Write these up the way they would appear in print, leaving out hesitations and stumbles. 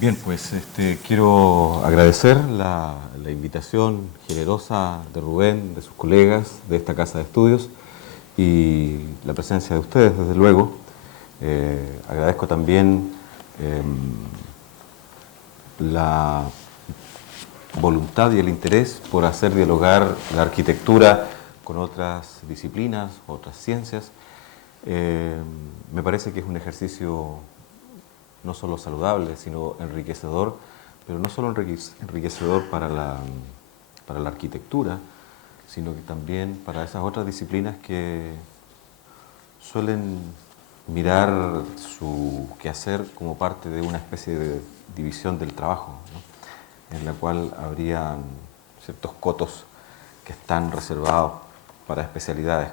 Bien, pues quiero agradecer la invitación generosa de Rubén, de sus colegas, de esta casa de estudios y la presencia de ustedes, desde luego. Agradezco también la voluntad y el interés por hacer dialogar la arquitectura con otras disciplinas, otras ciencias. Me parece que es un ejercicio no solo saludable, sino enriquecedor, pero no solo enriquecedor para la arquitectura, sino que también para esas otras disciplinas que suelen mirar su quehacer como parte de una especie de división del trabajo, ¿no? En la cual habrían ciertos cotos que están reservados para especialidades,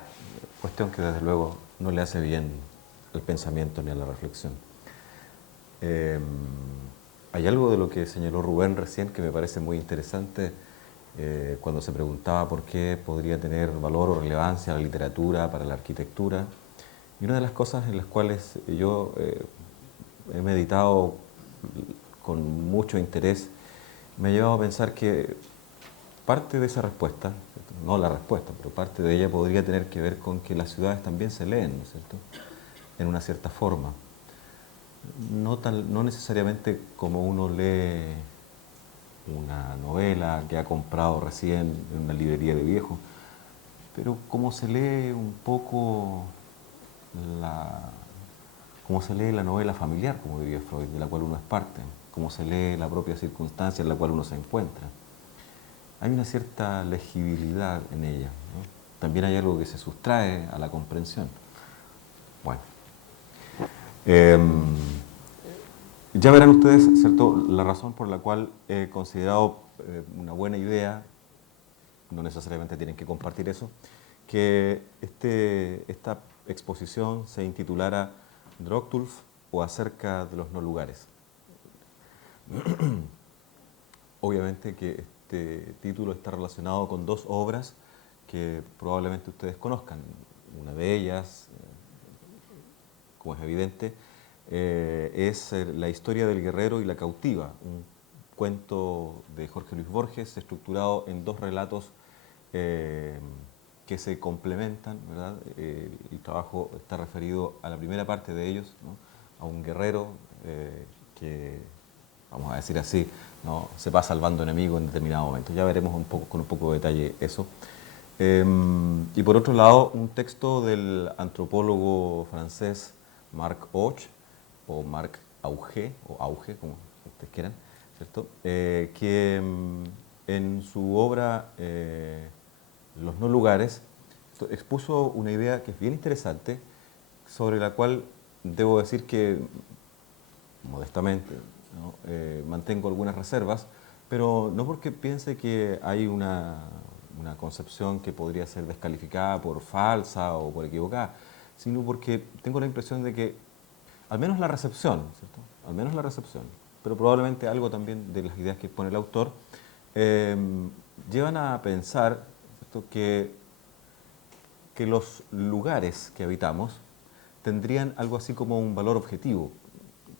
cuestión que desde luego no le hace bien al pensamiento ni a la reflexión. Eh, Hay algo de lo que señaló Rubén recién que me parece muy interesante cuando se preguntaba por qué podría tener valor o relevancia la literatura para la arquitectura. Y una de las cosas en las cuales yo he meditado con mucho interés me ha llevado a pensar que parte de esa respuesta, ¿cierto? No la respuesta, pero parte de ella podría tener que ver con que las ciudades también se leen, ¿no es cierto?, en una cierta forma. No necesariamente como uno lee una novela que ha comprado recién en una librería de viejo, pero como se lee un poco la, como se lee la novela familiar, como diría Freud, de la cual uno es parte, como se lee la propia circunstancia en la cual uno se encuentra. Hay una cierta legibilidad en ella, ¿no? También hay algo que se sustrae a la comprensión. Bueno, eh, ya verán ustedes, ¿cierto?, la razón por la cual he considerado una buena idea, no necesariamente tienen que compartir eso, que esta exposición se intitulara Droctulf o acerca de los no lugares. Obviamente que este título está relacionado con dos obras que probablemente ustedes conozcan. Una de ellas, como es evidente, es la historia del guerrero y la cautiva, un cuento de Jorge Luis Borges estructurado en dos relatos que se complementan, ¿verdad? El trabajo está referido a la primera parte de ellos, ¿no?, a un guerrero que, vamos a decir así, ¿no?, se va salvando enemigos en determinado momento. Ya veremos con un poco de detalle eso. Y por otro lado, un texto del antropólogo francés Marc Auge, o Marc Auge, o Auge, como ustedes quieran, ¿cierto? Que en su obra Los no lugares expuso una idea que es bien interesante, sobre la cual debo decir que, modestamente, ¿no?, mantengo algunas reservas, pero no porque piense que hay una concepción que podría ser descalificada por falsa o por equivocada, sino porque tengo la impresión de que, al menos la recepción, ¿cierto?, al menos la recepción, pero probablemente algo también de las ideas que pone el autor, eh, llevan a pensar, ¿cierto?, que los lugares que habitamos tendrían algo así como un valor objetivo.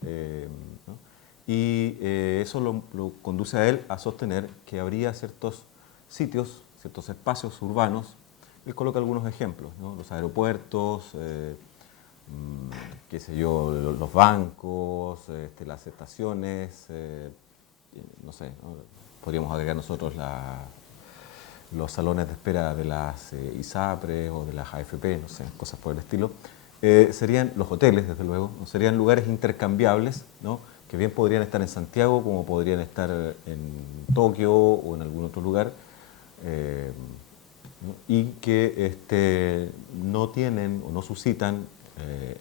¿No? Y eso lo conduce a él a sostener que habría ciertos sitios, ciertos espacios urbanos. Él coloca algunos ejemplos, ¿no? Los aeropuertos, qué sé yo, los bancos, las estaciones, no sé, ¿no? Podríamos agregar nosotros los salones de espera de las ISAPRES o de las AFP, no sé, cosas por el estilo. Serían los hoteles, desde luego, ¿no? Serían lugares intercambiables, ¿no?, que bien podrían estar en Santiago, como podrían estar en Tokio o en algún otro lugar, ¿no?, y que no tienen o no suscitan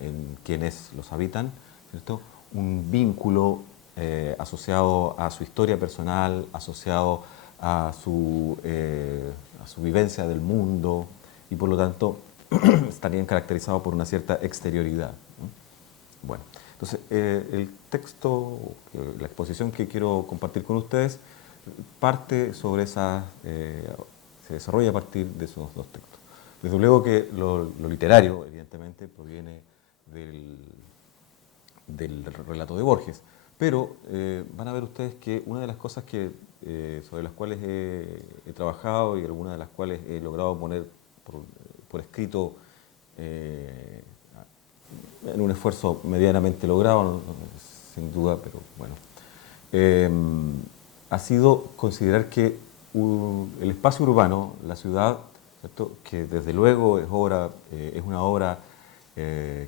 en quienes los habitan, ¿cierto?, un vínculo asociado a su historia personal, asociado a su vivencia del mundo, y por lo tanto estarían caracterizados por una cierta exterioridad, ¿no? Bueno, entonces el texto, la exposición que quiero compartir con ustedes, parte sobre se desarrolla a partir de esos dos textos. Desde luego que lo literario, evidentemente, proviene del relato de Borges, Pero van a ver ustedes que una de las cosas sobre las cuales he trabajado y algunas de las cuales he logrado poner por escrito en un esfuerzo medianamente logrado, sin duda, pero bueno, eh, ha sido considerar que el espacio urbano, la ciudad, ¿cierto?, que desde luego es una obra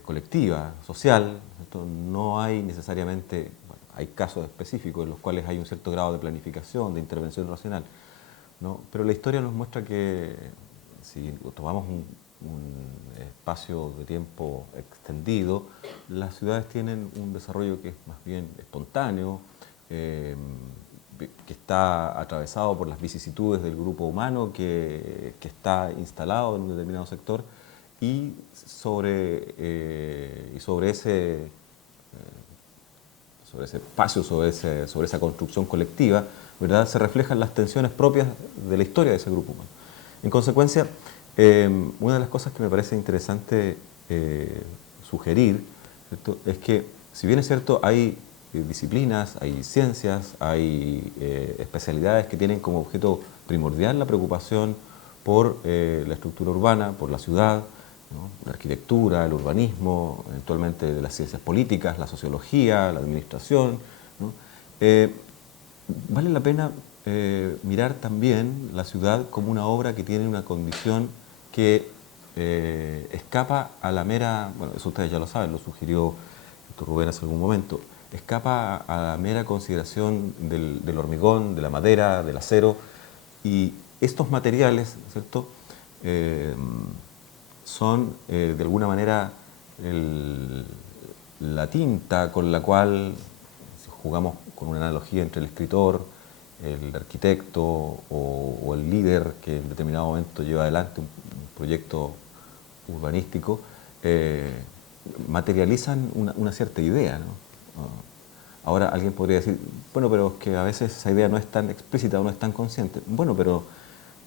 colectiva, social, ¿cierto? No hay necesariamente, bueno, hay casos específicos en los cuales hay un cierto grado de planificación, de intervención racional, ¿no? Pero la historia nos muestra que si tomamos un espacio de tiempo extendido, las ciudades tienen un desarrollo que es más bien espontáneo, que está atravesado por las vicisitudes del grupo humano que está instalado en un determinado sector y sobre ese espacio, sobre esa construcción colectiva, ¿verdad?, se reflejan las tensiones propias de la historia de ese grupo humano. En consecuencia, una de las cosas que me parece interesante sugerir, ¿cierto?, es que, si bien es cierto, hay disciplinas, hay ciencias, hay especialidades que tienen como objeto primordial la preocupación por la estructura urbana, por la ciudad, ¿no?, la arquitectura, el urbanismo, eventualmente de las ciencias políticas, la sociología, la administración, ¿no? Vale la pena mirar también la ciudad como una obra que tiene una condición que escapa a la mera, bueno, eso ustedes ya lo saben, lo sugirió Rubén hace algún momento, escapa a la mera consideración del hormigón, de la madera, del acero, y estos materiales, ¿cierto?, son de alguna manera la tinta con la cual, si jugamos con una analogía entre el escritor, el arquitecto o el líder que en determinado momento lleva adelante un proyecto urbanístico, materializan una cierta idea, ¿no? Ahora alguien podría decir, bueno, pero es que a veces esa idea no es tan explícita o no es tan consciente. Bueno, pero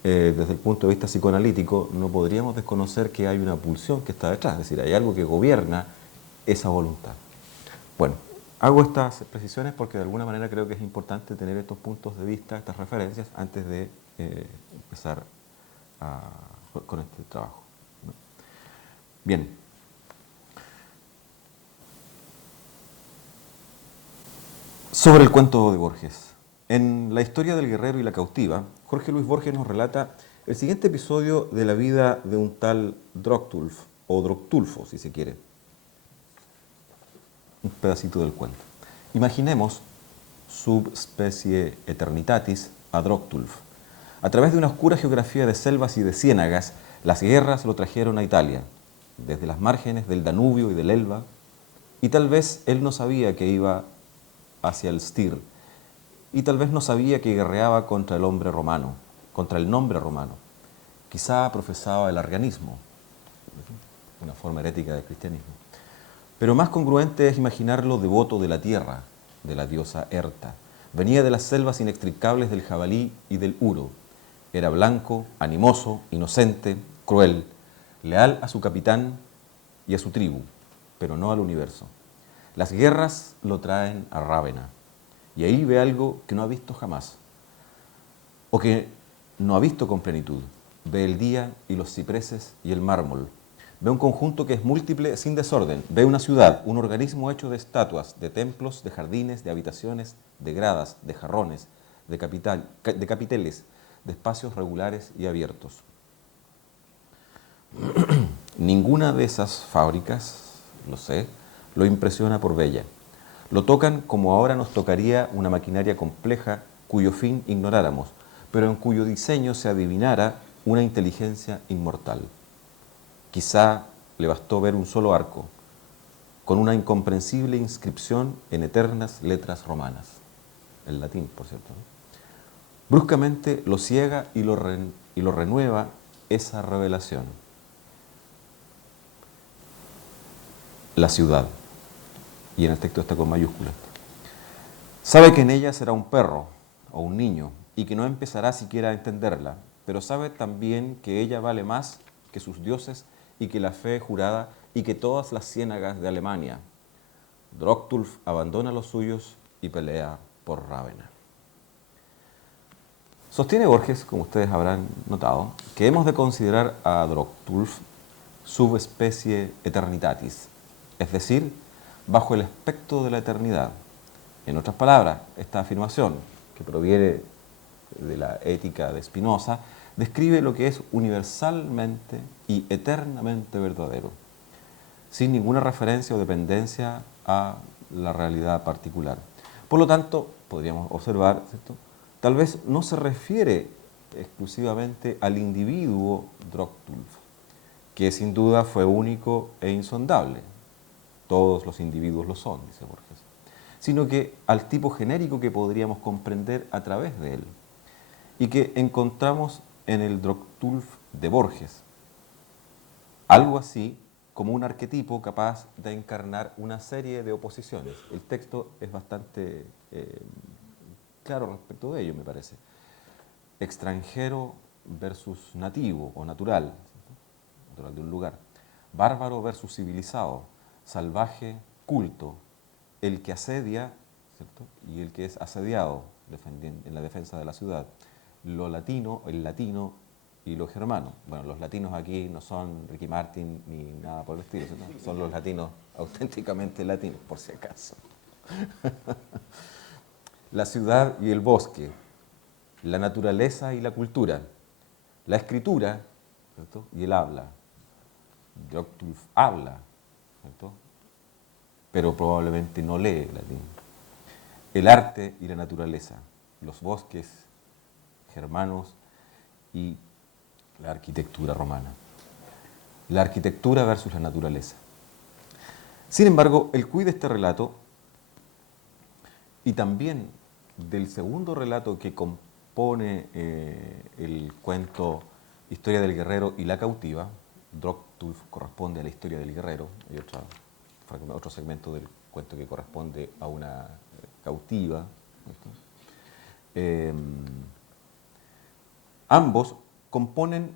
desde el punto de vista psicoanalítico no podríamos desconocer que hay una pulsión que está detrás, es decir, hay algo que gobierna esa voluntad. Bueno, hago estas precisiones porque de alguna manera creo que es importante tener estos puntos de vista, estas referencias, antes de empezar con este trabajo, ¿no? Bien. Sobre el cuento de Borges. En La historia del guerrero y la cautiva, Jorge Luis Borges nos relata el siguiente episodio de la vida de un tal Droctulf, o Droctulfo, si se quiere. Un pedacito del cuento. Imaginemos, subspecie eternitatis, a Droctulf. A través de una oscura geografía de selvas y de ciénagas, las guerras lo trajeron a Italia, desde las márgenes del Danubio y del Elba, y tal vez él no sabía que iba hacia el Styr, y tal vez no sabía que guerreaba contra el hombre romano, contra el nombre romano. Quizá profesaba el arrianismo, una forma herética del cristianismo. Pero más congruente es imaginarlo devoto de la tierra, de la diosa Erta. Venía de las selvas inextricables del jabalí y del uro. Era blanco, animoso, inocente, cruel, leal a su capitán y a su tribu, pero no al universo. Las guerras lo traen a Rávena, y ahí ve algo que no ha visto jamás, o que no ha visto con plenitud. Ve el día y los cipreses y el mármol. Ve un conjunto que es múltiple sin desorden. Ve una ciudad, un organismo hecho de estatuas, de templos, de jardines, de habitaciones, de gradas, de jarrones, de capiteles, de espacios regulares y abiertos. Ninguna de esas fábricas, lo sé, lo impresiona por bella. Lo tocan como ahora nos tocaría una maquinaria compleja cuyo fin ignoráramos, pero en cuyo diseño se adivinara una inteligencia inmortal. Quizá le bastó ver un solo arco, con una incomprensible inscripción en eternas letras romanas, el latín, por cierto, ¿no? Bruscamente lo ciega y lo renueva esa revelación. La ciudad, y en el texto está con mayúsculas. Sabe que en ella será un perro o un niño y que no empezará siquiera a entenderla, pero sabe también que ella vale más que sus dioses y que la fe jurada y que todas las ciénagas de Alemania. Droctulf abandona los suyos y pelea por Rávena. Sostiene Borges, como ustedes habrán notado, que hemos de considerar a Droctulf subespecie eternitatis, es decir, bajo el aspecto de la eternidad. En otras palabras, esta afirmación, que proviene de la ética de Spinoza, describe lo que es universalmente y eternamente verdadero, sin ninguna referencia o dependencia a la realidad particular. Por lo tanto, podríamos observar, ¿cierto?, tal vez no se refiere exclusivamente al individuo Droctulf, que sin duda fue único e insondable. Todos los individuos lo son, dice Borges, sino que al tipo genérico que podríamos comprender a través de él y que encontramos en el Droctulf de Borges, algo así como un arquetipo capaz de encarnar una serie de oposiciones. El texto es bastante claro respecto de ello, me parece. Extranjero versus nativo o natural, ¿cierto?, natural de un lugar. Bárbaro versus civilizado, salvaje, culto, el que asedia, ¿cierto?, y el que es asediado en la defensa de la ciudad. Lo latino, el latino y lo germano. Bueno, los latinos aquí no son Ricky Martin ni nada por el estilo, ¿cierto?, son los latinos auténticamente latinos, por si acaso. La ciudad y el bosque, la naturaleza y la cultura, la escritura, ¿cierto?, y el habla. Droctulf habla, ¿cierto?, pero probablemente no lee latín. El arte y la naturaleza, los bosques germanos y la arquitectura romana. La arquitectura versus la naturaleza. Sin embargo, el quid de este relato y también del segundo relato que compone el cuento Historia del guerrero y la cautiva, Droctulf corresponde a la historia del guerrero, y otro segmento del cuento que corresponde a una cautiva. Ambos componen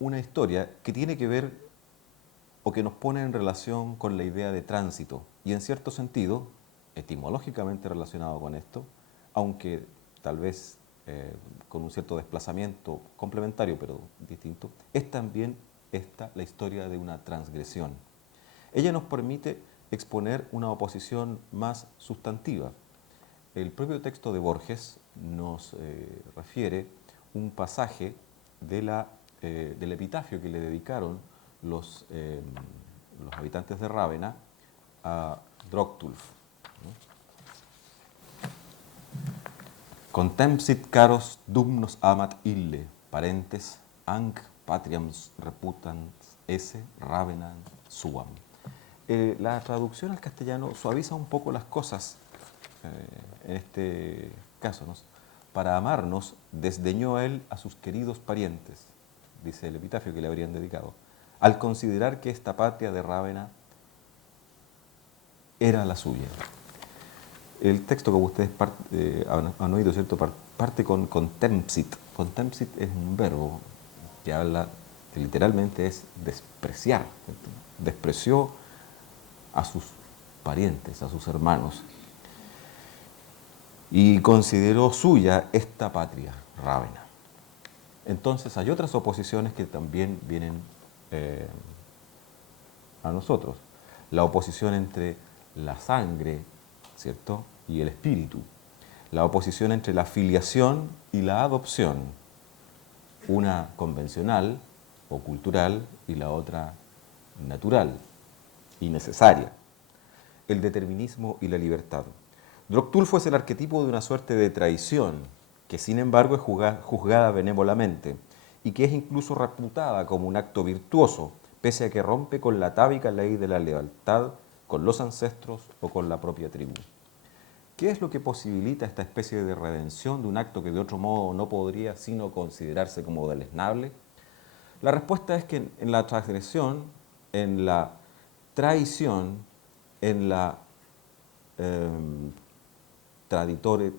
una historia que tiene que ver o que nos pone en relación con la idea de tránsito y en cierto sentido, etimológicamente relacionado con esto, aunque tal vez con un cierto desplazamiento complementario pero distinto, es también esta la historia de una transgresión. Ella nos permite exponer una oposición más sustantiva. El propio texto de Borges nos refiere un pasaje del epitafio que le dedicaron los habitantes de Rávena a Droctulf. Contempsit caros dumnos amat ille, parentes, anc patriam reputans esse Ravenam suam. La traducción al castellano suaviza un poco las cosas en este caso, ¿no? Para amarnos desdeñó él a sus queridos parientes, dice el epitafio que le habrían dedicado, al considerar que esta patria de Rávena era la suya. El texto, como ustedes han oído, ¿cierto?, parte con contempsit. Contempsit es un verbo que habla, que literalmente es despreciar, ¿cierto? Despreció a sus parientes, a sus hermanos, y consideró suya esta patria, Rávena. Entonces hay otras oposiciones que también vienen a nosotros. La oposición entre la sangre, ¿cierto?, y el espíritu. La oposición entre la filiación y la adopción. Una convencional o cultural y la otra natural y necesaria. El determinismo y la libertad. Droctulfo es el arquetipo de una suerte de traición que sin embargo es juzgada benévolamente y que es incluso reputada como un acto virtuoso, pese a que rompe con la atávica ley de la lealtad con los ancestros o con la propia tribu. ¿Qué es lo que posibilita esta especie de redención de un acto que de otro modo no podría sino considerarse como deleznable? La respuesta es que en la transgresión, en la traición, en la traductore,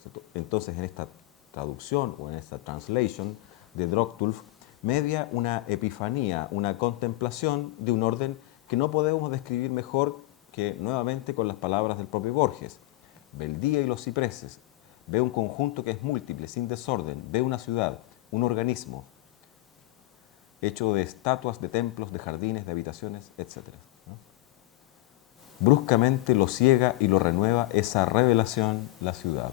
¿cierto?, entonces en esta traducción o en esta translation de Droctulf, media una epifanía, una contemplación de un orden que no podemos describir mejor que nuevamente con las palabras del propio Borges. Ve el día y los cipreses, ve un conjunto que es múltiple, sin desorden, ve una ciudad, un organismo, hecho de estatuas, de templos, de jardines, de habitaciones, etc. ¿No? Bruscamente lo ciega y lo renueva esa revelación la ciudad.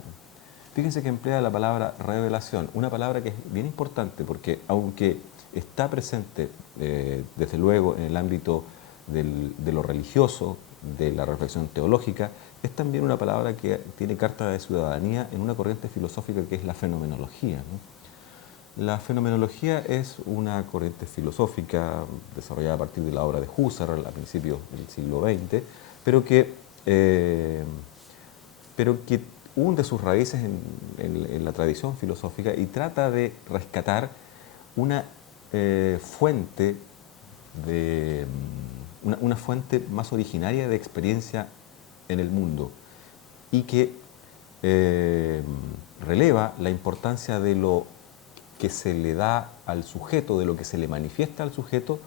Fíjense que emplea la palabra revelación, una palabra que es bien importante porque aunque está presente desde luego en el ámbito de lo religioso, de la reflexión teológica, es también una palabra que tiene carta de ciudadanía en una corriente filosófica que es la fenomenología, ¿no? La fenomenología es una corriente filosófica desarrollada a partir de la obra de Husserl a principios del siglo XX, pero que, eh, pero que hunde sus raíces en la tradición filosófica y trata de rescatar una fuente una fuente más originaria de experiencia en el mundo y que releva la importancia de lo que se le da al sujeto, de lo que se le manifiesta al sujeto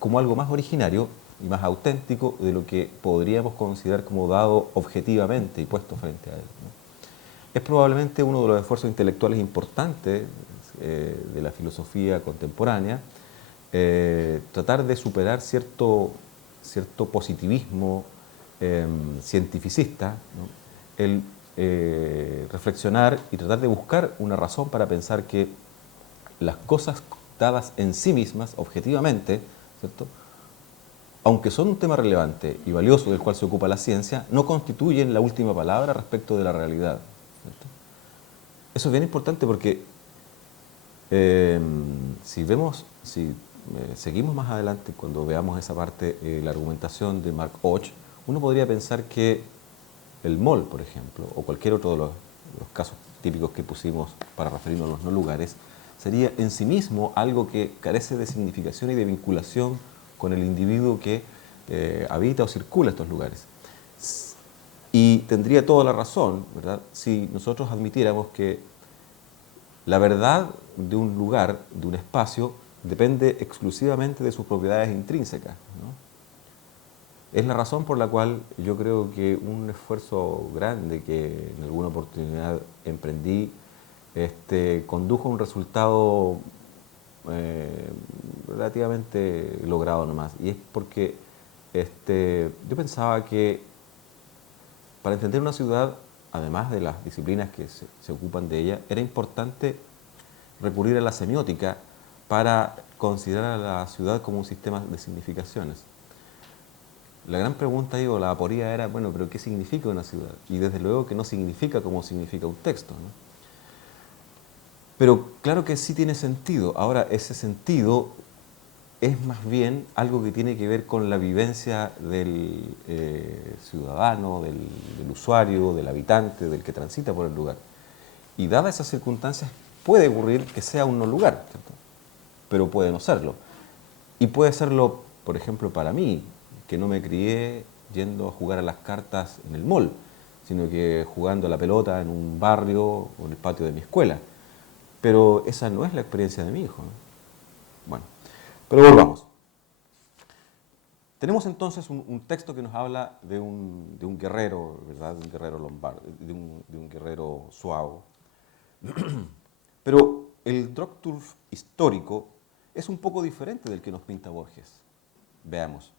como algo más originario y más auténtico de lo que podríamos considerar como dado objetivamente y puesto frente a él, ¿no? Es probablemente uno de los esfuerzos intelectuales importantes de la filosofía contemporánea, tratar de superar cierto positivismo cientificista, ¿no? El reflexionar y tratar de buscar una razón para pensar que las cosas dadas en sí mismas, objetivamente, ¿cierto?, aunque son un tema relevante y valioso del cual se ocupa la ciencia, no constituyen la última palabra respecto de la realidad, ¿cierto? Eso es bien importante porque si seguimos más adelante, cuando veamos esa parte, la argumentación de Mark Och, uno podría pensar que el mall, por ejemplo, o cualquier otro de los casos típicos que pusimos para referirnos a los no lugares, sería en sí mismo algo que carece de significación y de vinculación con el individuo que habita o circula estos lugares. Y tendría toda la razón, ¿verdad?, si nosotros admitiéramos que la verdad de un lugar, de un espacio, depende exclusivamente de sus propiedades intrínsecas, ¿no? Es la razón por la cual yo creo que un esfuerzo grande que en alguna oportunidad emprendí condujo a un resultado relativamente logrado nomás. Y es porque yo pensaba que para entender una ciudad, además de las disciplinas que se ocupan de ella, era importante recurrir a la semiótica para considerar a la ciudad como un sistema de significaciones. La gran pregunta o la aporía era, bueno, pero ¿qué significa una ciudad? Y desde luego que no significa como significa un texto, ¿no? Pero claro que sí tiene sentido. Ahora, ese sentido es más bien algo que tiene que ver con la vivencia del ciudadano, del usuario, del habitante, del que transita por el lugar. Y dadas esas circunstancias, puede ocurrir que sea un no lugar, ¿cierto?, pero puede no serlo. Y puede serlo, por ejemplo, para mí, que no me crié yendo a jugar a las cartas en el mall, sino que jugando a la pelota en un barrio o en el patio de mi escuela. Pero esa no es la experiencia de mi hijo, ¿no? Bueno, pero volvamos. Tenemos entonces un texto que nos habla de un guerrero, ¿verdad?, de un guerrero lombardo, de un guerrero suavo. Pero el Drogtulf histórico es un poco diferente del que nos pinta Borges. Veamos.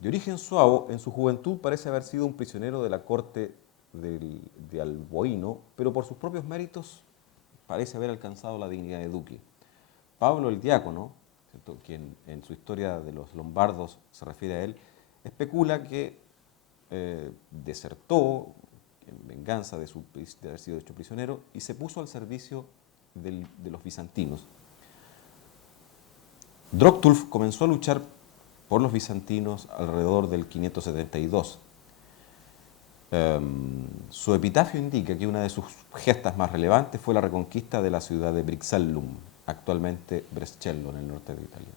De origen suavo, en su juventud parece haber sido un prisionero de la corte de Alboino, pero por sus propios méritos parece haber alcanzado la dignidad de duque. Pablo el Diácono, ¿cierto?, quien en su historia de los lombardos se refiere a él, especula que desertó en venganza de haber sido hecho prisionero y se puso al servicio de los bizantinos. Drogtulf comenzó a luchar por los bizantinos alrededor del 572. Su epitafio indica que una de sus gestas más relevantes fue la reconquista de la ciudad de Brixellum, actualmente Brescello, en el norte de Italia,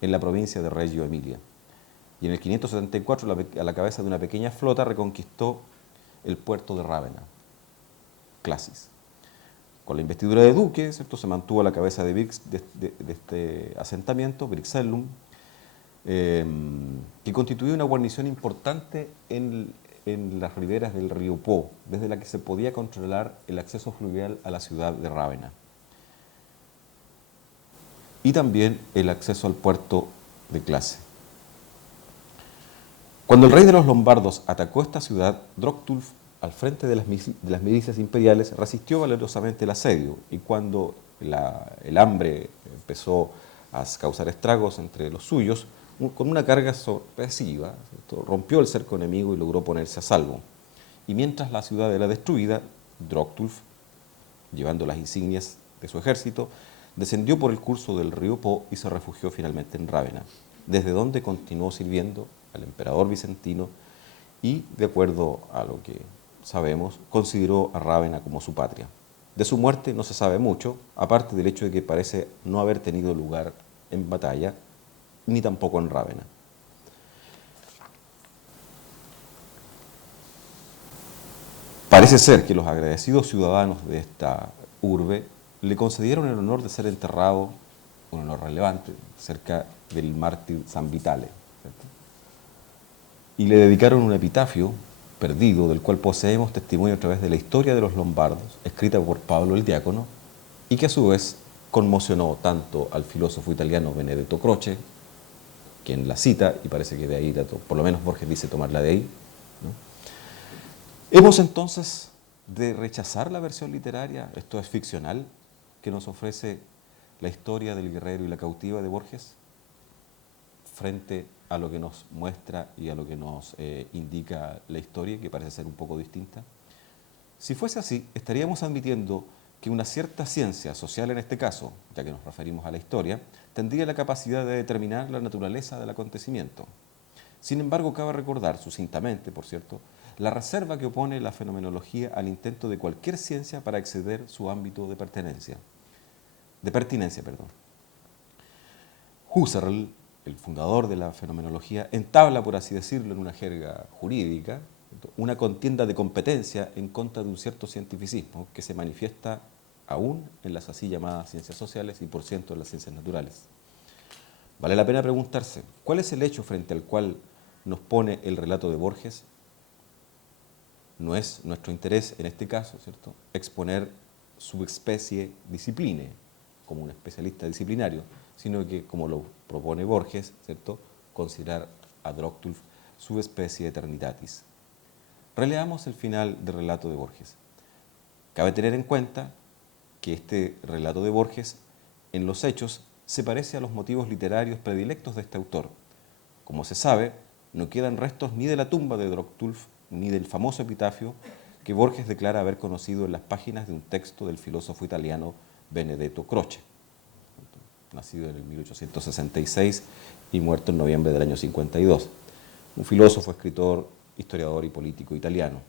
en la provincia de Reggio Emilia. Y en el 574, a la cabeza de una pequeña flota, reconquistó el puerto de Rávena, Clasis. Con la investidura de duque, ¿cierto?, se mantuvo a la cabeza de este asentamiento, Brixellum, eh, que constituía una guarnición importante en las riberas del río Po, desde la que se podía controlar el acceso fluvial a la ciudad de Rávena y también el acceso al puerto de Clase. Cuando el rey de los lombardos atacó esta ciudad, Droctulf, al frente de las milicias imperiales, resistió valerosamente el asedio, y cuando el hambre empezó a causar estragos entre los suyos, con una carga sorpresiva, ¿cierto?, rompió el cerco enemigo y logró ponerse a salvo. Y mientras la ciudad era destruida, Droctulf, llevando las insignias de su ejército, descendió por el curso del río Po y se refugió finalmente en Rávena, desde donde continuó sirviendo al emperador bizantino y, de acuerdo a lo que sabemos, consideró a Rávena como su patria. De su muerte no se sabe mucho, aparte del hecho de que parece no haber tenido lugar en batalla, ni tampoco en Rávena. Parece ser que los agradecidos ciudadanos de esta urbe le concedieron el honor de ser enterrado, un honor relevante, cerca del mártir San Vitale, ¿cierto?, y le dedicaron un epitafio perdido, del cual poseemos testimonio a través de la historia de los lombardos, escrita por Pablo el Diácono, y que a su vez conmocionó tanto al filósofo italiano Benedetto Croce, quien la cita, y parece que de ahí, por lo menos Borges dice tomarla de ahí, ¿no? Hemos entonces de rechazar la versión literaria, esto es ficcional, que nos ofrece la historia del guerrero y la cautiva de Borges, frente a lo que nos muestra y a lo que nos indica la historia, que parece ser un poco distinta. Si fuese así, estaríamos admitiendo que una cierta ciencia social, en este caso, ya que nos referimos a la historia, tendría la capacidad de determinar la naturaleza del acontecimiento. Sin embargo, cabe recordar, sucintamente, por cierto, la reserva que opone la fenomenología al intento de cualquier ciencia para exceder su ámbito de pertinencia. Husserl, el fundador de la fenomenología, entabla, por así decirlo, en una jerga jurídica, una contienda de competencia en contra de un cierto cientificismo que se manifiesta aún en las así llamadas ciencias sociales y por ciento en las ciencias naturales. Vale la pena preguntarse, ¿cuál es el hecho frente al cual nos pone el relato de Borges? No es nuestro interés, en este caso, ¿cierto?, exponer su especie discipline, como un especialista disciplinario, sino que, como lo propone Borges, ¿cierto?, considerar a Droctulf subespecie eternitatis. Releamos el final del relato de Borges. Cabe tener en cuenta que este relato de Borges, en los hechos, se parece a los motivos literarios predilectos de este autor. Como se sabe, no quedan restos ni de la tumba de Droctulf ni del famoso epitafio que Borges declara haber conocido en las páginas de un texto del filósofo italiano Benedetto Croce, nacido en el 1866 y muerto en noviembre del año 52, un filósofo, escritor, historiador y político italiano.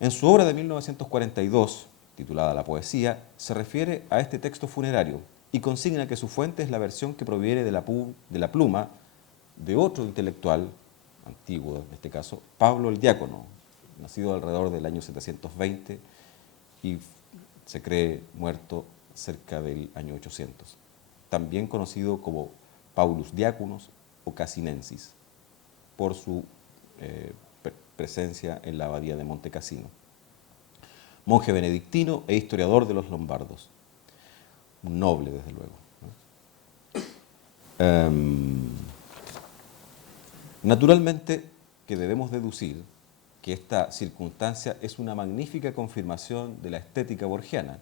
En su obra de 1942, titulada La poesía, se refiere a este texto funerario y consigna que su fuente es la versión que proviene de la pluma de otro intelectual, antiguo en este caso, Pablo el Diácono, nacido alrededor del año 720 y se cree muerto cerca del año 800. También conocido como Paulus Diáconos o Casinensis, por su presencia en la abadía de Monte Cassino. Monje benedictino e historiador de los lombardos. Un noble, desde luego, ¿no? Naturalmente que debemos deducir que esta circunstancia es una magnífica confirmación de la estética borgiana.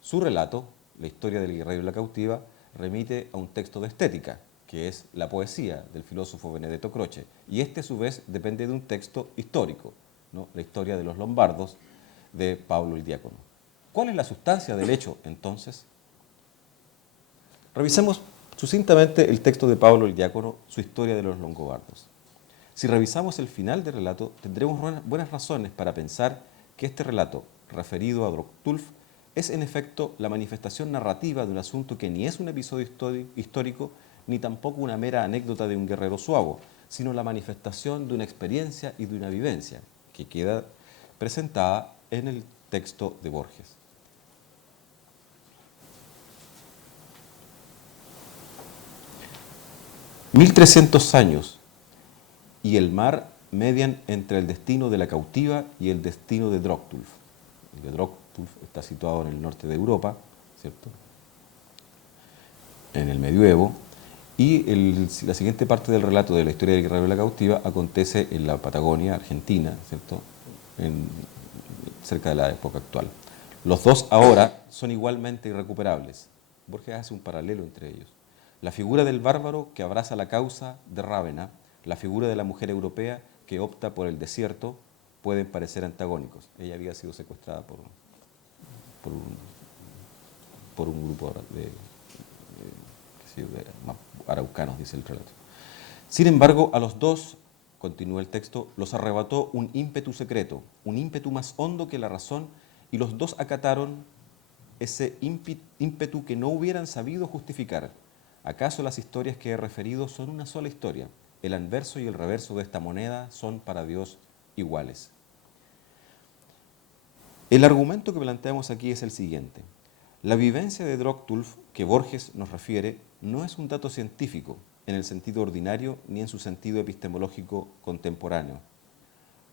Su relato, la historia del guerrero y la cautiva, remite a un texto de estética, que es la poesía del filósofo Benedetto Croce, y este a su vez depende de un texto histórico, ¿no?, la historia de los lombardos de Pablo el Diácono. ¿Cuál es la sustancia del hecho, entonces? Revisemos sucintamente el texto de Pablo el Diácono, su historia de los longobardos. Si revisamos el final del relato, tendremos buenas razones para pensar que este relato, referido a Droctulf, es en efecto la manifestación narrativa de un asunto que ni es un episodio histórico, ni tampoco una mera anécdota de un guerrero suavo, sino la manifestación de una experiencia y de una vivencia, que queda presentada en el texto de Borges. 1300 años y el mar median entre el destino de la cautiva y el destino de Droctulf. El de Droctulf está situado en el norte de Europa, ¿cierto? En el medioevo, y la siguiente parte del relato de la historia del guerrero de la cautiva acontece en la Patagonia, Argentina, ¿cierto? Cerca de la época actual. Los dos ahora son igualmente irrecuperables. Borges hace un paralelo entre ellos. La figura del bárbaro que abraza la causa de Rávena, la figura de la mujer europea que opta por el desierto, pueden parecer antagónicos. Ella había sido secuestrada por un grupo de araucanos, dice el relato. Sin embargo, a los dos, continúa el texto, los arrebató un ímpetu secreto, un ímpetu más hondo que la razón, y los dos acataron ese ímpetu que no hubieran sabido justificar. ¿Acaso las historias que he referido son una sola historia? El anverso y el reverso de esta moneda son para Dios iguales. El argumento que planteamos aquí es el siguiente. La vivencia de Droctulf, que Borges nos refiere, no es un dato científico en el sentido ordinario ni en su sentido epistemológico contemporáneo.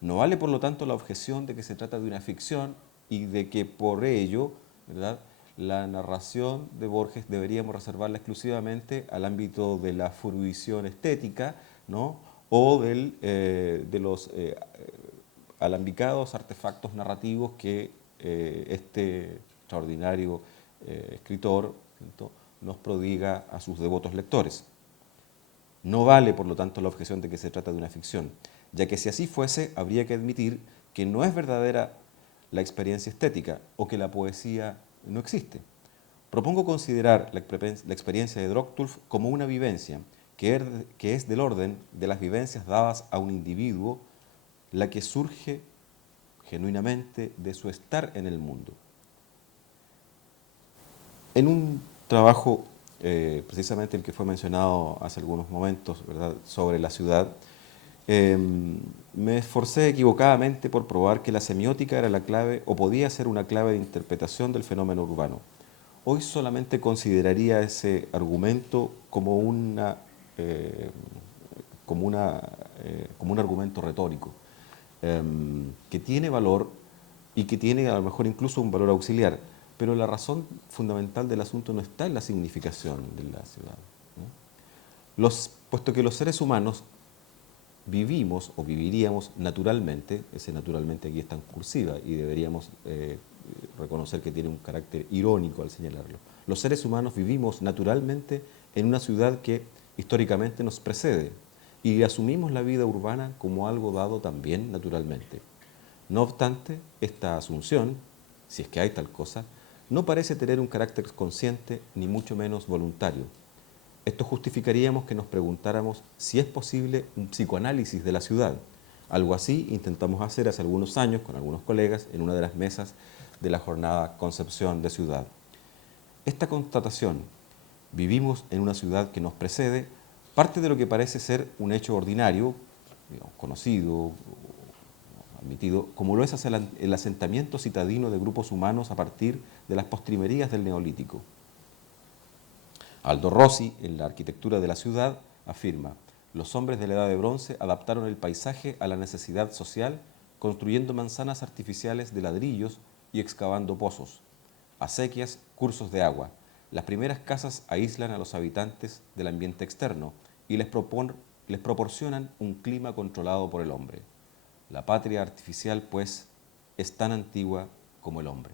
No vale, por lo tanto, la objeción de que se trata de una ficción y de que por ello, ¿verdad?, la narración de Borges deberíamos reservarla exclusivamente al ámbito de la fruición estética, ¿no?, o de los alambicados artefactos narrativos que este extraordinario escritor, ¿cierto?, nos prodiga a sus devotos lectores. No vale, por lo tanto, la objeción de que se trata de una ficción, ya que si así fuese, habría que admitir que no es verdadera la experiencia estética o que la poesía no existe. Propongo considerar la experiencia de Droctulf como una vivencia que es del orden de las vivencias dadas a un individuo, la que surge genuinamente de su estar en el mundo. En un trabajo, precisamente el que fue mencionado hace algunos momentos, ¿verdad?, sobre la ciudad, me esforcé equivocadamente por probar que la semiótica era la clave o podía ser una clave de interpretación del fenómeno urbano. Hoy solamente consideraría ese argumento como un argumento retórico, que tiene valor y que tiene a lo mejor incluso un valor auxiliar, pero la razón fundamental del asunto no está en la significación de la ciudad, ¿no? Puesto que los seres humanos vivimos o viviríamos naturalmente, ese naturalmente aquí está en cursiva y deberíamos reconocer que tiene un carácter irónico al señalarlo. Los seres humanos vivimos naturalmente en una ciudad que históricamente nos precede y asumimos la vida urbana como algo dado también naturalmente. No obstante, esta asunción, si es que hay tal cosa, no parece tener un carácter consciente ni mucho menos voluntario. Esto justificaríamos que nos preguntáramos si es posible un psicoanálisis de la ciudad. Algo así intentamos hacer hace algunos años con algunos colegas en una de las mesas de la jornada Concepción de Ciudad. Esta constatación, vivimos en una ciudad que nos precede, parte de lo que parece ser un hecho ordinario, digamos, conocido, admitido, como lo es el asentamiento citadino de grupos humanos a partir de las postrimerías del Neolítico. Aldo Rossi, en La arquitectura de la ciudad, afirma: los hombres de la Edad de Bronce adaptaron el paisaje a la necesidad social, construyendo manzanas artificiales de ladrillos y excavando pozos, acequias, cursos de agua. Las primeras casas aíslan a los habitantes del ambiente externo y les proporcionan un clima controlado por el hombre. La patria artificial, pues, es tan antigua como el hombre.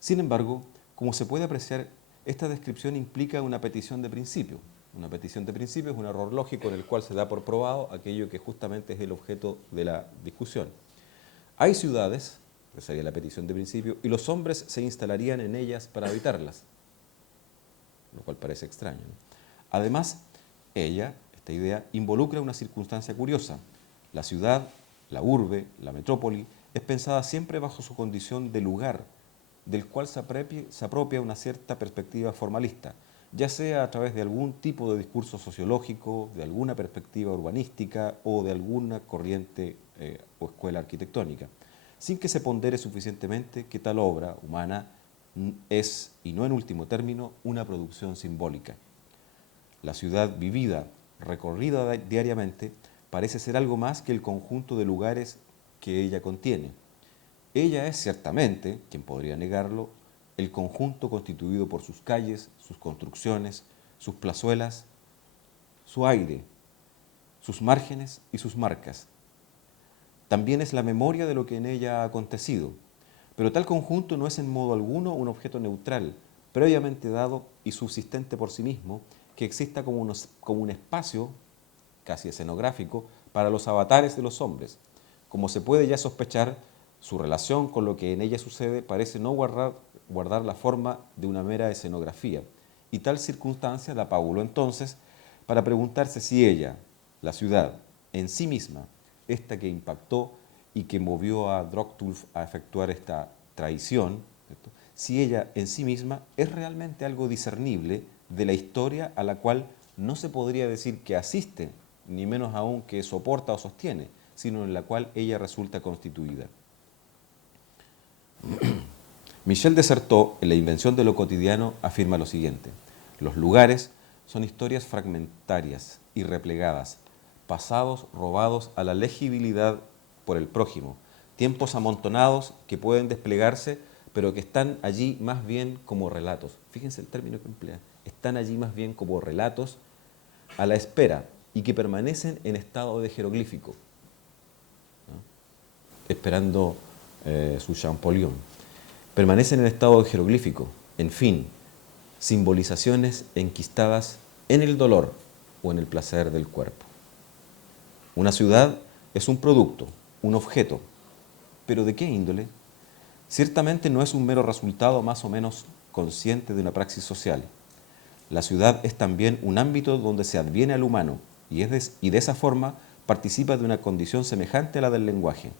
Sin embargo, como se puede apreciar, esta descripción implica una petición de principio. Una petición de principio es un error lógico en el cual se da por probado aquello que justamente es el objeto de la discusión. Hay ciudades, que sería la petición de principio, y los hombres se instalarían en ellas para habitarlas, lo cual parece extraño, ¿no? Además, esta idea, involucra una circunstancia curiosa. La ciudad, la urbe, la metrópoli, es pensada siempre bajo su condición de lugar, del cual se apropia una cierta perspectiva formalista, ya sea a través de algún tipo de discurso sociológico, de alguna perspectiva urbanística o de alguna corriente o escuela arquitectónica, sin que se pondere suficientemente que tal obra humana es, y no en último término, una producción simbólica. La ciudad vivida, recorrida diariamente, parece ser algo más que el conjunto de lugares que ella contiene. Ella es ciertamente, quien podría negarlo, el conjunto constituido por sus calles, sus construcciones, sus plazuelas, su aire, sus márgenes y sus marcas. También es la memoria de lo que en ella ha acontecido, pero tal conjunto no es en modo alguno un objeto neutral, previamente dado y subsistente por sí mismo, que exista como un espacio casi escenográfico para los avatares de los hombres. Como se puede ya sospechar, su relación con lo que en ella sucede parece no guardar la forma de una mera escenografía, y tal circunstancia la pauló entonces para preguntarse si ella, la ciudad, en sí misma, esta que impactó y que movió a Droctulf a efectuar esta traición, ¿cierto?, si ella en sí misma es realmente algo discernible de la historia a la cual no se podría decir que asiste, ni menos aún que soporta o sostiene, sino en la cual ella resulta constituida. Michel de Certeau, en La invención de lo cotidiano, afirma lo siguiente: los lugares son historias fragmentarias y replegadas, pasados robados a la legibilidad por el prójimo, tiempos amontonados que pueden desplegarse, pero que están allí más bien como relatos. Fíjense el término que emplea: están allí más bien como relatos a la espera y que permanecen en estado de jeroglífico, ¿no?, esperando su Champollion. Permanecen en estado de jeroglífico, en fin, simbolizaciones enquistadas en el dolor o en el placer del cuerpo. Una ciudad es un producto, un objeto, pero ¿de qué índole? Ciertamente no es un mero resultado más o menos consciente de una praxis social. La ciudad es también un ámbito donde se adviene al humano y de esa forma participa de una condición semejante a la del lenguaje.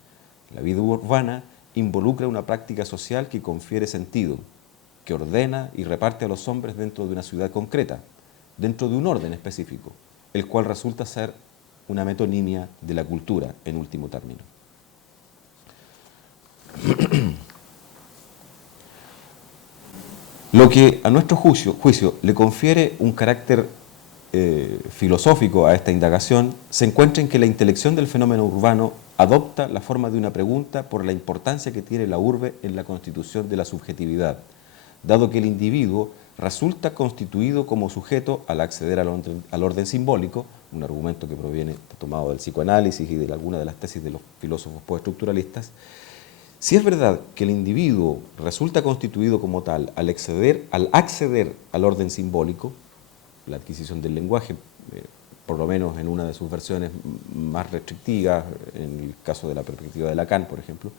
La vida urbana involucra una práctica social que confiere sentido, que ordena y reparte a los hombres dentro de una ciudad concreta, dentro de un orden específico, el cual resulta ser una metonimia de la cultura, en último término. Lo que a nuestro juicio le confiere un carácter filosófico a esta indagación se encuentra en que la intelección del fenómeno urbano adopta la forma de una pregunta por la importancia que tiene la urbe en la constitución de la subjetividad, dado que el individuo resulta constituido como sujeto al acceder al orden simbólico, un argumento que proviene tomado del psicoanálisis y de alguna de las tesis de los filósofos postestructuralistas. Si es verdad que el individuo resulta constituido como tal al acceder al orden simbólico, la adquisición del lenguaje, por lo menos en una de sus versiones más restrictivas, en el caso de la perspectiva de Lacan, por ejemplo,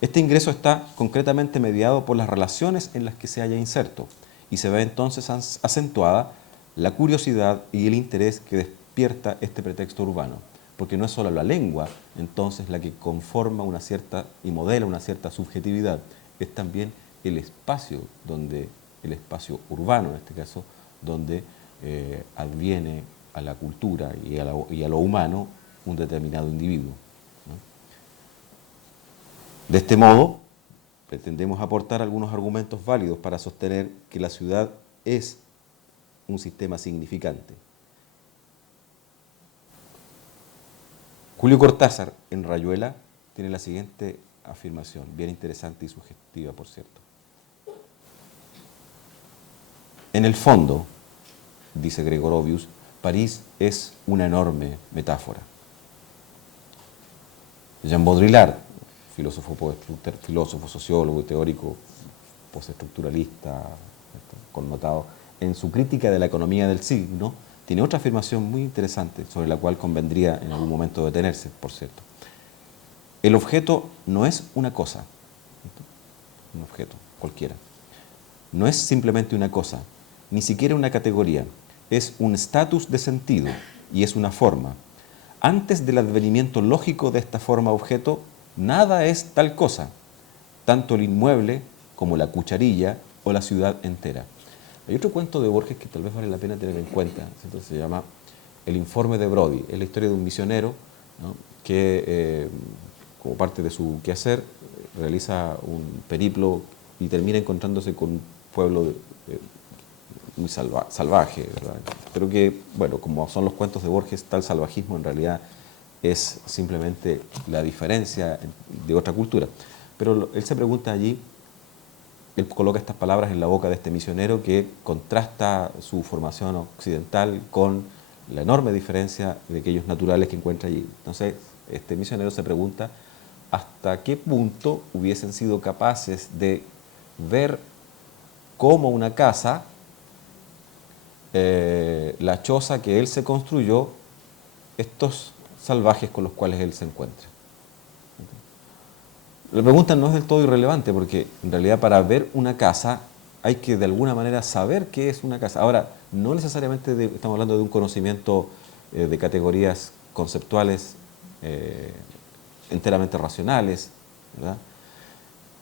este ingreso está concretamente mediado por las relaciones en las que se haya inserto, y se ve entonces acentuada la curiosidad y el interés que despierta este pretexto urbano, porque no es solo la lengua entonces la que conforma una cierta y modela una cierta subjetividad, es también el espacio urbano en este caso, donde adviene a la cultura y a lo humano un determinado individuo, ¿no? De este modo, pretendemos aportar algunos argumentos válidos para sostener que la ciudad es un sistema significante. Julio Cortázar, en Rayuela, tiene la siguiente afirmación, bien interesante y sugestiva, por cierto. En el fondo, dice Gregorovius, París es una enorme metáfora. Jean Baudrillard, filósofo, sociólogo y teórico postestructuralista, connotado, en su crítica de la economía del signo, tiene otra afirmación muy interesante sobre la cual convendría en algún momento detenerse, por cierto. El objeto no es una cosa, un objeto cualquiera. No es simplemente una cosa, ni siquiera una categoría. Es un estatus de sentido y es una forma. Antes del advenimiento lógico de esta forma objeto, nada es tal cosa, tanto el inmueble como la cucharilla o la ciudad entera. Hay otro cuento de Borges que tal vez vale la pena tener en cuenta, ¿cierto? Se llama El informe de Brody. Es la historia de un misionero, ¿no?, que como parte de su quehacer realiza un periplo y termina encontrándose con un pueblo muy salvaje, ¿verdad? Pero que, bueno, como son los cuentos de Borges, tal salvajismo en realidad es simplemente la diferencia de otra cultura. Pero él se pregunta allí, él coloca estas palabras en la boca de este misionero que contrasta su formación occidental con la enorme diferencia de aquellos naturales que encuentra allí. Entonces, este misionero se pregunta hasta qué punto hubiesen sido capaces de ver cómo una casa, la choza que él se construyó, estos salvajes con los cuales él se encuentra. La pregunta no es del todo irrelevante porque en realidad para ver una casa hay que de alguna manera saber qué es una casa. Ahora, no necesariamente estamos hablando de un conocimiento de categorías conceptuales enteramente racionales, ¿verdad?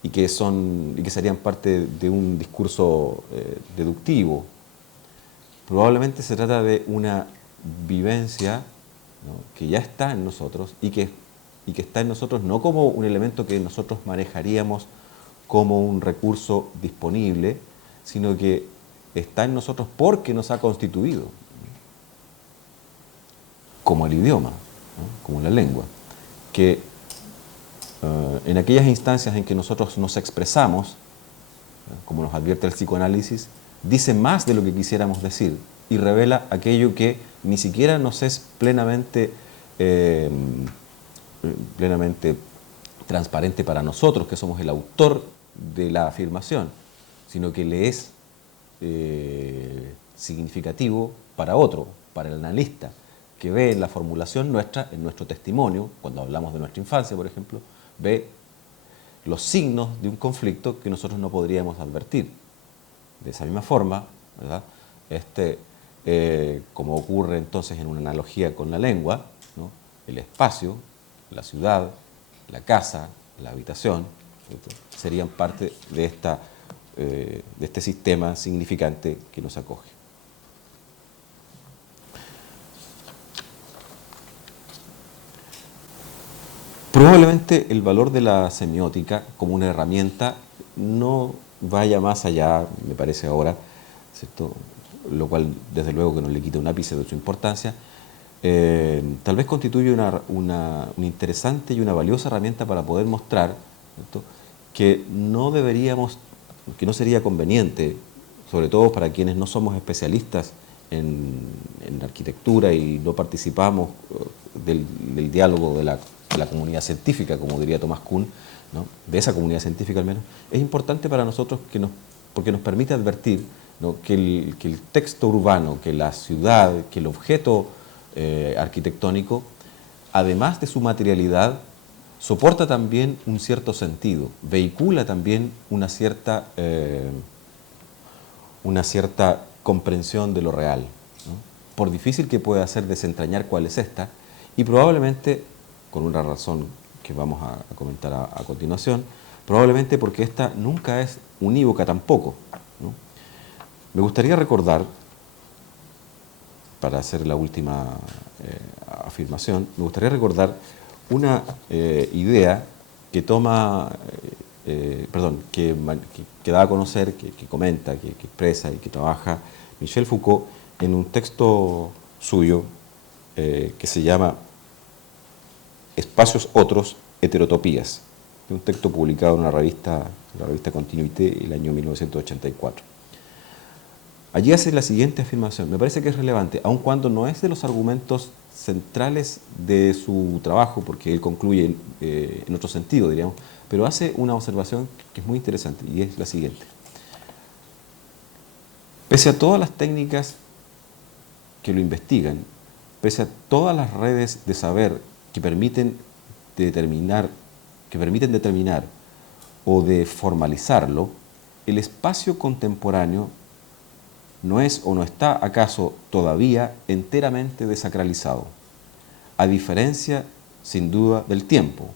Y que serían parte de un discurso deductivo. Probablemente se trata de una vivencia, ¿no?, que ya está en nosotros y que está en nosotros no como un elemento que nosotros manejaríamos como un recurso disponible, sino que está en nosotros porque nos ha constituido, como el idioma, ¿no?, como la lengua, que en aquellas instancias en que nosotros nos expresamos, como nos advierte el psicoanálisis, dice más de lo que quisiéramos decir y revela aquello que ni siquiera nos es plenamente transparente para nosotros, que somos el autor de la afirmación, sino que le es significativo para otro, para el analista, que ve en la formulación nuestra, en nuestro testimonio, cuando hablamos de nuestra infancia, por ejemplo, ve los signos de un conflicto que nosotros no podríamos advertir. De esa misma forma, ¿verdad?, como ocurre entonces en una analogía con la lengua, ¿no?, el espacio, la ciudad, la casa, la habitación, ¿cierto?, serían parte de este sistema significante que nos acoge. Probablemente el valor de la semiótica como una herramienta no vaya más allá, me parece ahora, ¿cierto?, lo cual desde luego que no le quita un ápice de su importancia. Tal vez constituye una interesante y una valiosa herramienta para poder mostrar, ¿cierto?, que no sería conveniente, sobre todo para quienes no somos especialistas en arquitectura y no participamos del diálogo de la comunidad científica, como diría Thomas Kuhn, ¿no?, de esa comunidad científica al menos, es importante para nosotros porque nos permite advertir, ¿no?, que el texto urbano, que la ciudad, que el objeto arquitectónico, además de su materialidad, soporta también un cierto sentido, vehicula también una cierta comprensión de lo real, ¿no?, por difícil que pueda ser desentrañar cuál es esta, y probablemente, con una razón que vamos a comentar a continuación, probablemente porque esta nunca es unívoca tampoco, ¿no? Me gustaría recordar, para hacer la última afirmación, me gustaría recordar una idea que que da a conocer, que comenta, que expresa y que trabaja Michel Foucault en un texto suyo que se llama Espacios Otros, Heterotopías, un texto publicado en la revista Continuité el año 1984. Allí hace la siguiente afirmación, me parece que es relevante, aun cuando no es de los argumentos centrales de su trabajo, porque él concluye en otro sentido, diríamos, pero hace una observación que es muy interesante y es la siguiente. Pese a todas las técnicas que lo investigan, pese a todas las redes de saber que permiten determinar o de formalizarlo, el espacio contemporáneo no es o no está acaso todavía enteramente desacralizado, a diferencia sin duda del tiempo,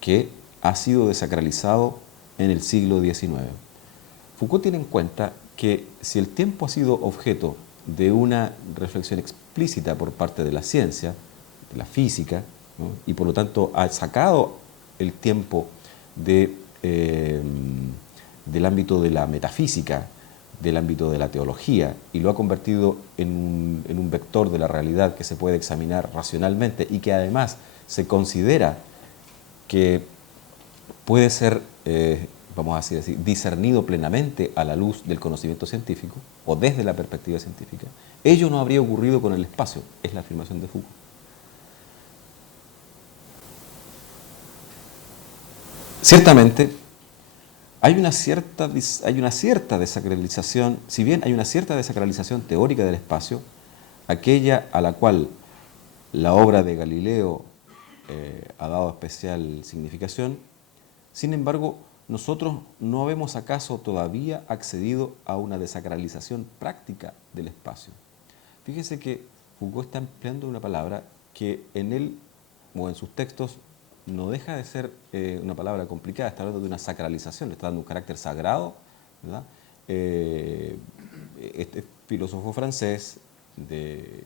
que ha sido desacralizado en el siglo XIX. Foucault tiene en cuenta que si el tiempo ha sido objeto de una reflexión explícita por parte de la ciencia, de la física, ¿no?, y por lo tanto ha sacado el tiempo del ámbito de la metafísica del ámbito de la teología y lo ha convertido en un vector de la realidad que se puede examinar racionalmente y que además se considera que puede ser, vamos a decir, discernido plenamente a la luz del conocimiento científico o desde la perspectiva científica, ello no habría ocurrido con el espacio, es la afirmación de Foucault. Ciertamente, hay una cierta desacralización, si bien hay una cierta desacralización teórica del espacio, aquella a la cual la obra de Galileo ha dado especial significación, sin embargo, nosotros no habemos acaso todavía accedido a una desacralización práctica del espacio. Fíjese que Foucault está empleando una palabra que en él o en sus textos no deja de ser una palabra complicada, está hablando de una sacralización, le está dando un carácter sagrado, ¿verdad? Este filósofo francés de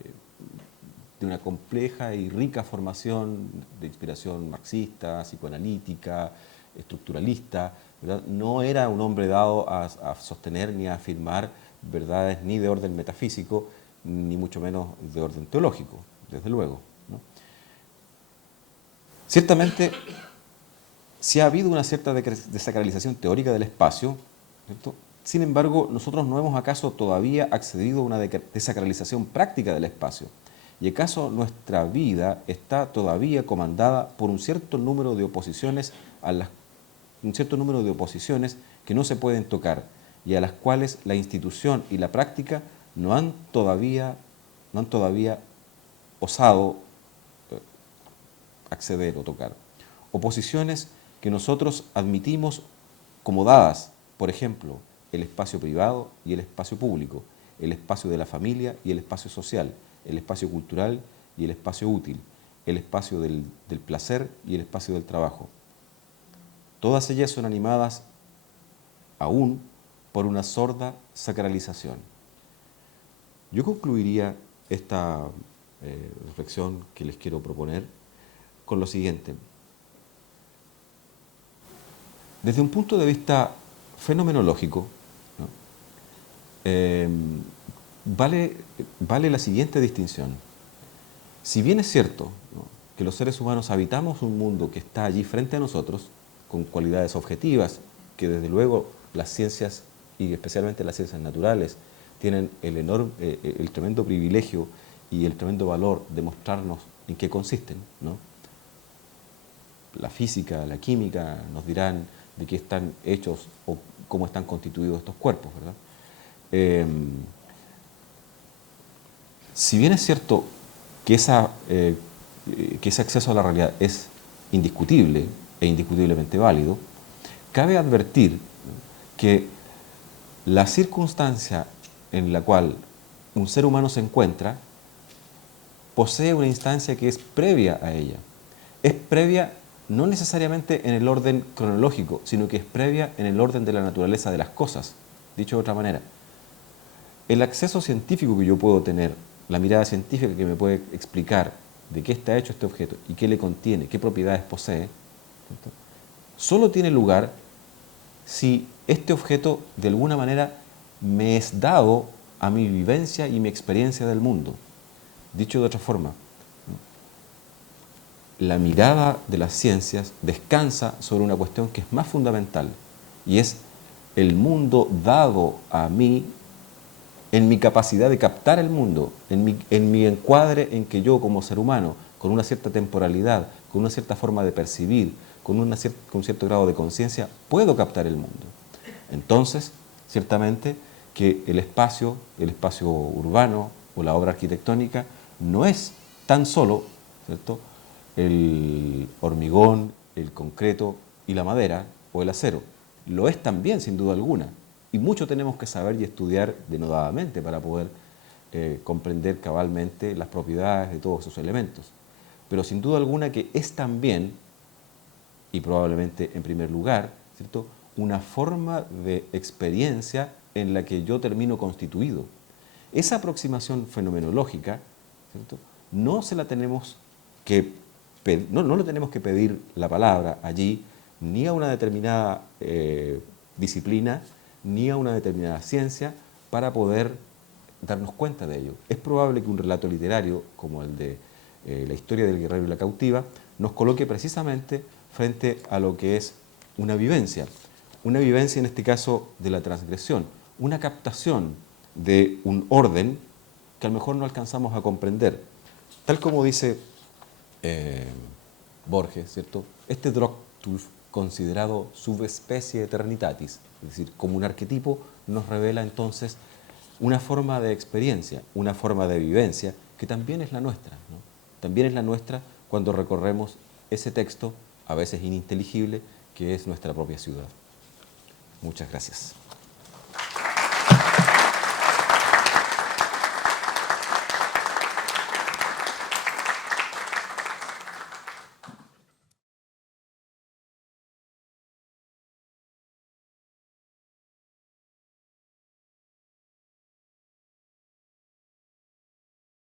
una compleja y rica formación de inspiración marxista, psicoanalítica, estructuralista, ¿verdad? No era un hombre dado a sostener ni a afirmar verdades ni de orden metafísico, ni mucho menos de orden teológico, desde luego, ¿no? Ciertamente, sí ha habido una cierta desacralización teórica del espacio, ¿cierto? Sin embargo, nosotros no hemos acaso todavía accedido a una desacralización práctica del espacio. ¿Y acaso nuestra vida está todavía comandada por un cierto número de oposiciones que no se pueden tocar y a las cuales la institución y la práctica no han todavía osado acceder o tocar? Oposiciones que nosotros admitimos como dadas, por ejemplo, el espacio privado y el espacio público, el espacio de la familia y el espacio social, el espacio cultural y el espacio útil, el espacio del placer y el espacio del trabajo. Todas ellas son animadas aún por una sorda sacralización. Yo concluiría esta reflexión que les quiero proponer con lo siguiente. Desde un punto de vista fenomenológico, ¿no? Vale la siguiente distinción. Si bien es cierto, ¿no?, que los seres humanos habitamos un mundo que está allí frente a nosotros, con cualidades objetivas, que desde luego las ciencias, y especialmente las ciencias naturales, tienen el tremendo privilegio y el tremendo valor de mostrarnos en qué consisten, ¿no? La física, la química nos dirán de qué están hechos o cómo están constituidos estos cuerpos, ¿verdad? Si bien es cierto que ese acceso a la realidad es indiscutible e indiscutiblemente válido, cabe advertir que la circunstancia en la cual un ser humano se encuentra posee una instancia que es previa a ella. Es previa no necesariamente en el orden cronológico, sino que es previa en el orden de la naturaleza de las cosas. Dicho de otra manera, el acceso científico que yo puedo tener, la mirada científica que me puede explicar de qué está hecho este objeto y qué le contiene, qué propiedades posee, ¿cierto?, solo tiene lugar si este objeto de alguna manera me es dado a mi vivencia y mi experiencia del mundo. Dicho de otra forma, la mirada de las ciencias descansa sobre una cuestión que es más fundamental, y es el mundo dado a mí en mi capacidad de captar el mundo, en mi encuadre en que yo como ser humano, con una cierta temporalidad, con una cierta forma de percibir, con un cierto grado de conciencia, puedo captar el mundo. Entonces, ciertamente que el espacio urbano o la obra arquitectónica no es tan solo, ¿cierto?, el hormigón, el concreto y la madera o el acero. Lo es también, sin duda alguna. Y mucho tenemos que saber y estudiar denodadamente para poder comprender cabalmente las propiedades de todos esos elementos. Pero sin duda alguna que es también, y probablemente en primer lugar, ¿cierto?, una forma de experiencia en la que yo termino constituido. Esa aproximación fenomenológica, ¿cierto?, no le tenemos que pedir la palabra allí, ni a una determinada disciplina, ni a una determinada ciencia, para poder darnos cuenta de ello. Es probable que un relato literario como el de la historia del guerrero y la cautiva nos coloque precisamente frente a lo que es una vivencia en este caso de la transgresión, una captación de un orden que a lo mejor no alcanzamos a comprender. Tal como dice Borges, ¿cierto? Este Droctus, considerado subespecie eternitatis, es decir, como un arquetipo, nos revela entonces una forma de experiencia, una forma de vivencia que también es la nuestra, ¿no? También es la nuestra cuando recorremos ese texto, a veces ininteligible, que es nuestra propia ciudad. Muchas gracias.